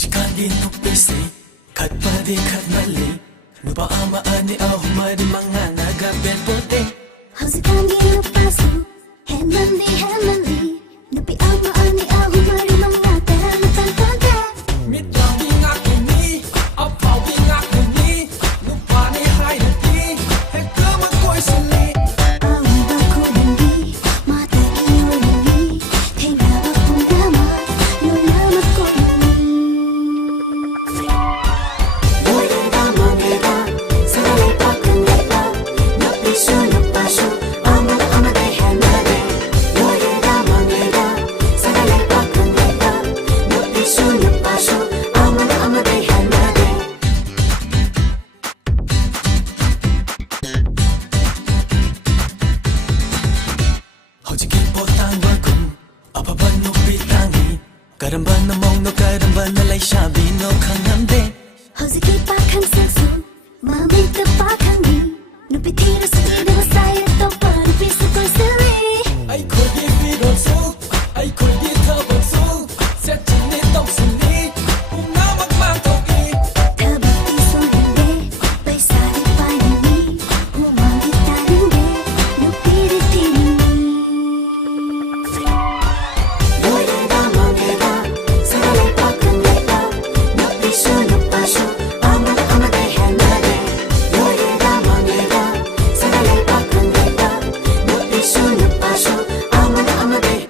Hujikandi nupisi Katpadi katmali Nupa ama ani ahumadi mga nagabel pote Hujikandi nupasu Hemandi Nupi ama ani ahumadi mga taranatan pote Mitwangi ngaku ni Apawi ngaku ni Nupa ni hai nati Heka makoy suli Awi baku dandi Mata iyo nani Tenga bakong dama Lola mako nani Lola dama neba Sarali bakong neba Napiso napaso Ama day hanade Lola dama neba Sarali bakong neba Napiso napaso Ama day hanade Hujiki potang bagum Apaba nupi tangi Karamba na mauno karamba na lay shabi no kangamde Hojiki pakang seksu Mami te pakang ni Nupi tira sudi saya to parupi sukul sili Ay kodi bidon su Ay kodi tabang su Setini tong suni Una magmatoki Kabati sungkinde Paisari painani Humagi tarinde Nupi ritini Loya dama neba Sarali pakang neba Nupi sunu pasu Ama day hanade Loya dama neba Sarali pakang neba Nupi sunu pasu Ama day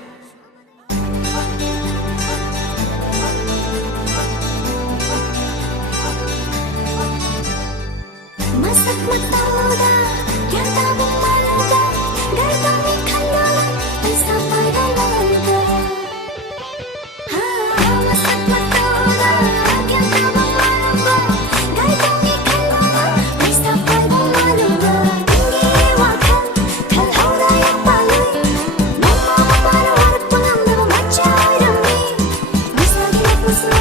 Masak mata muda yang tabung maluga Gantang ikan dalam ay sampai dalaga Masak mata muda yang tabung maluga Gantang ikan dalam ay sampai dalaga Tinggi wakan kalhauda yang paling Mama baru harap pengambil macam demi Bisa gini